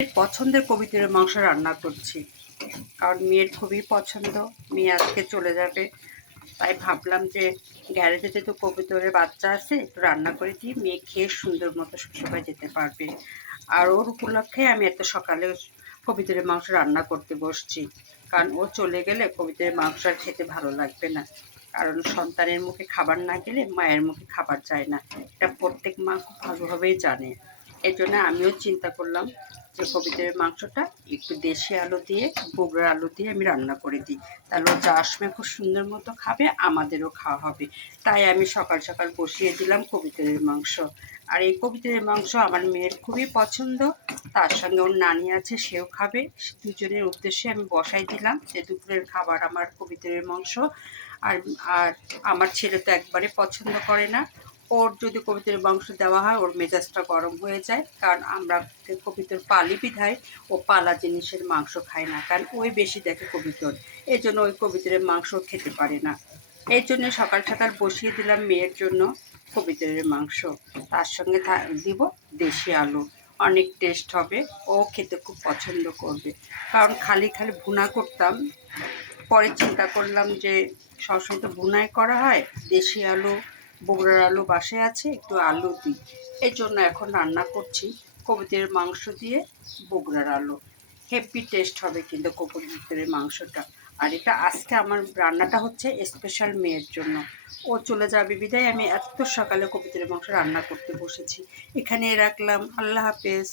পছন্দের কবিতরের মাংস রান্না করছি, কারণ মেয়ের খুবই পছন্দ। মেয়ে আজকে চলে যাবে, তাই ভাবলাম যে গ্যারেজে যেহেতু কবিতরের বাচ্চা আছে, একটু রান্না করে দিই, মেয়ে খেয়ে সুন্দর মতো শ্বশুরবাড়ি যেতে পারবে। আর ওর উপলক্ষে আমি এত সকালে কবিতরের মাংস রান্না করতে বসছি, কারণ ও চলে গেলে কবিতরের মাংস আর খেতে ভালো লাগবে না। কারণ সন্তানের মুখে খাবার না গেলে মায়ের মুখে খাবার যায় না, এটা প্রত্যেক মা খুব ভালোভাবেই জানে। এই জন্য আমিও চিন্তা করলাম যে কবিতরের মাংসটা একটু দেশি আলু দিয়ে, বগুড়ার আলু দিয়ে আমি রান্না করে দিই, তাহলে ও যাওয়ার সময় খুব সুন্দর মতো খাবে, আমাদেরও খাওয়া হবে। তাই আমি সকাল সকাল বসিয়ে দিলাম কবিতরের মাংস। আর এই কবিতরের মাংস আমার মেয়ের খুবই পছন্দ, তার সঙ্গে ওর নানি আছে, সেও খাবে। দুজনের উদ্দেশ্যে আমি বসাই দিলাম যে দুপুরের খাবার আমার কবিতরের মাংস। আর আর আমার ছেলে তো একবারে পছন্দ করে না, ওর যদি কবিতরের মাংস দেওয়া হয় ওর মেজাজটা গরম হয়ে যায়, কারণ আমরা কবিতর পালি বিধায় ও পালা জিনিসের মাংস খায় না, কারণ ওই বেশি দেখে কবিতর, এই জন্য ওই কবিতরের মাংস খেতে পারে না। এই জন্য সকাল সকাল বসিয়ে দিলাম মেয়ের জন্য কবিতরের মাংস, তার সঙ্গে দিব দেশি আলু। অনেক টেস্ট হবে, ও খেতে খুব পছন্দ করবে। কারণ খালি খালি ভুনা করতাম, পরে চিন্তা করলাম যে সবসময় তো ভুনাই করা হয়, দেশি আলু, বগুড়ার আলু বাসায় আছে, একটু আলু দিই। এই জন্য এখন রান্না করছি কবুতরের মাংস দিয়ে বগুড়ার আলু। হেভি টেস্ট হবে কিন্তু কবুতরের মাংসটা। আর এটা আজকে আমার রান্নাটা হচ্ছে স্পেশাল মেয়ের জন্য, ও চলে যাবে বিদায় আমি এত সকালে কবুতরের মাংস রান্না করতে বসেছি। এখানে রাখলাম, আল্লাহ হাফেজ।